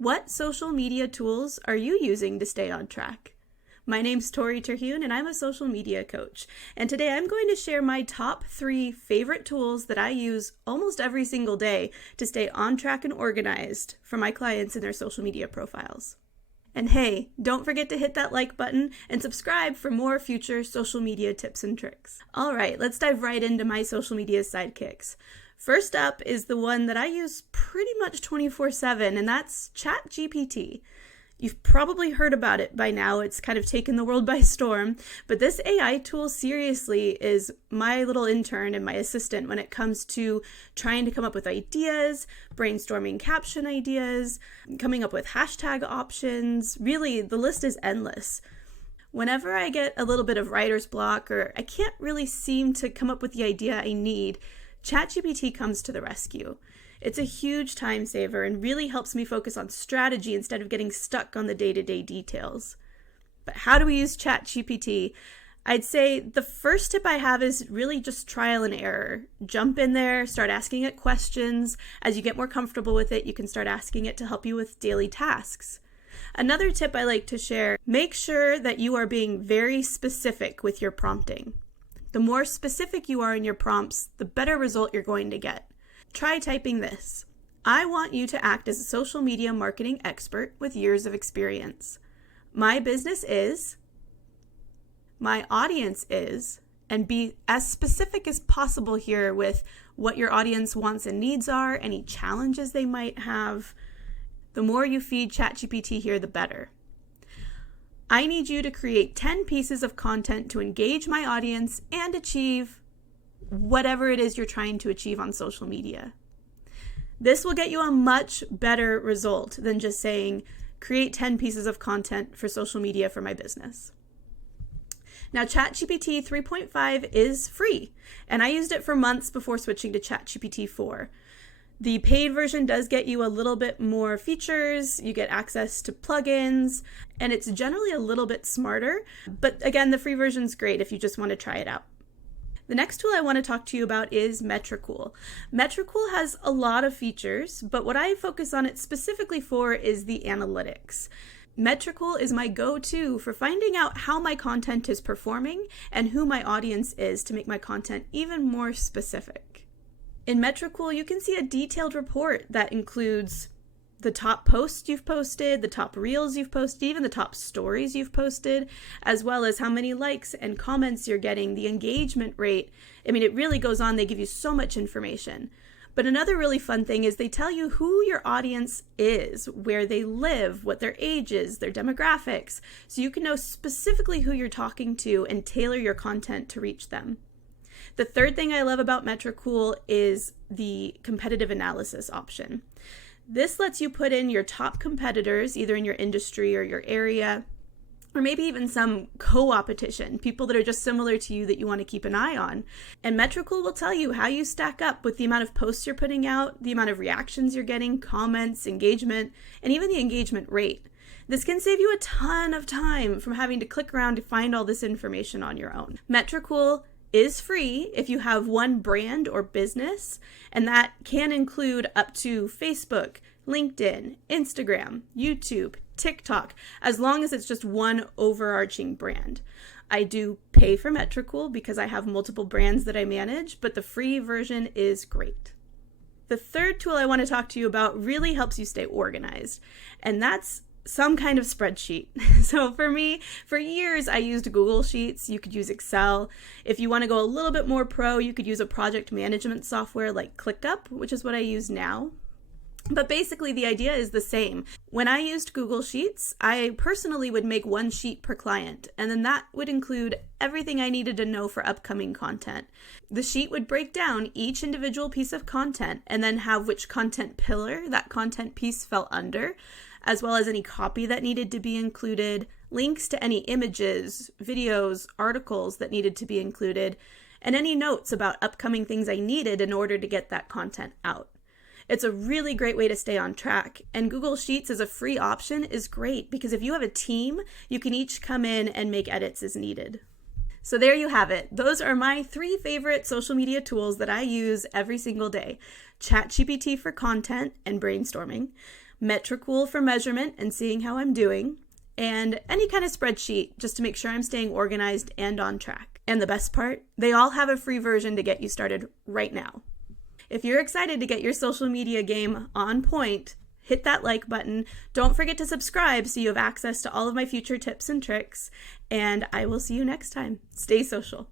What social media tools are you using to stay on track? My name's Tori Terhune and I'm a social media coach. And today I'm going to share my top 3 favorite tools that I use almost every single day to stay on track and organized for my clients in their social media profiles. And hey, don't forget to hit that like button and subscribe for more future social media tips and tricks. All right, let's dive right into my social media sidekicks. First up is the one that I use pretty much 24/7, and that's ChatGPT. You've probably heard about it by now. It's kind of taken the world by storm, but this AI tool seriously is my little intern and my assistant when it comes to trying to come up with ideas, brainstorming caption ideas, coming up with hashtag options. Really, the list is endless. Whenever I get a little bit of writer's block or I can't really seem to come up with the idea I need, ChatGPT comes to the rescue. It's a huge time saver and really helps me focus on strategy instead of getting stuck on the day-to-day details. But how do we use ChatGPT? I'd say the first tip I have is really just trial and error. Jump in there, start asking it questions. As you get more comfortable with it, you can start asking it to help you with daily tasks. Another tip I like to share, make sure that you are being very specific with your prompting. The more specific you are in your prompts, the better result you're going to get. Try typing this. I want you to act as a social media marketing expert with years of experience. My business is, my audience is, and be as specific as possible here with what your audience wants and needs are, any challenges they might have. The more you feed ChatGPT here, the better. I need you to create 10 pieces of content to engage my audience and achieve whatever it is you're trying to achieve on social media. This will get you a much better result than just saying, create 10 pieces of content for social media for my business. Now, ChatGPT 3.5 is free, and I used it for months before switching to ChatGPT 4. The paid version does get you a little bit more features, you get access to plugins, and it's generally a little bit smarter. But again, the free version's great if you just want to try it out. The next tool I want to talk to you about is Metricool. Metricool has a lot of features, but what I focus on it specifically for is the analytics. Metricool is my go-to for finding out how my content is performing and who my audience is to make my content even more specific. In Metricool, you can see a detailed report that includes the top posts you've posted, the top reels you've posted, even the top stories you've posted, as well as how many likes and comments you're getting, the engagement rate. I mean, it really goes on. They give you so much information. But another really fun thing is they tell you who your audience is, where they live, what their age is, their demographics, so you can know specifically who you're talking to and tailor your content to reach them. The third thing I love about Metricool is the competitive analysis option. This lets you put in your top competitors, either in your industry or your area, or maybe even some co-opetition, people that are just similar to you that you want to keep an eye on. And Metricool will tell you how you stack up with the amount of posts you're putting out, the amount of reactions you're getting, comments, engagement, and even the engagement rate. This can save you a ton of time from having to click around to find all this information on your own. Metricool is free if you have one brand or business, and that can include up to Facebook, LinkedIn, Instagram, YouTube, TikTok, as long as it's just one overarching brand. I do pay for Metricool because I have multiple brands that I manage, but the free version is great. The third tool I want to talk to you about really helps you stay organized, and that's some kind of spreadsheet. So for me, for years, I used Google Sheets. You could use Excel. If you want to go a little bit more pro, you could use a project management software like ClickUp, which is what I use now. But basically, the idea is the same. When I used Google Sheets, I personally would make one sheet per client, and then that would include everything I needed to know for upcoming content. The sheet would break down each individual piece of content and then have which content pillar that content piece fell under, as well as any copy that needed to be included, links to any images, videos, articles that needed to be included, and any notes about upcoming things I needed in order to get that content out. It's a really great way to stay on track, and Google Sheets as a free option is great because if you have a team, you can each come in and make edits as needed. So there you have it. Those are my 3 favorite social media tools that I use every single day. ChatGPT for content and brainstorming, Metricool for measurement and seeing how I'm doing, and any kind of spreadsheet just to make sure I'm staying organized and on track. And the best part, they all have a free version to get you started right now. If you're excited to get your social media game on point, hit that like button. Don't forget to subscribe so you have access to all of my future tips and tricks, and I will see you next time. Stay social.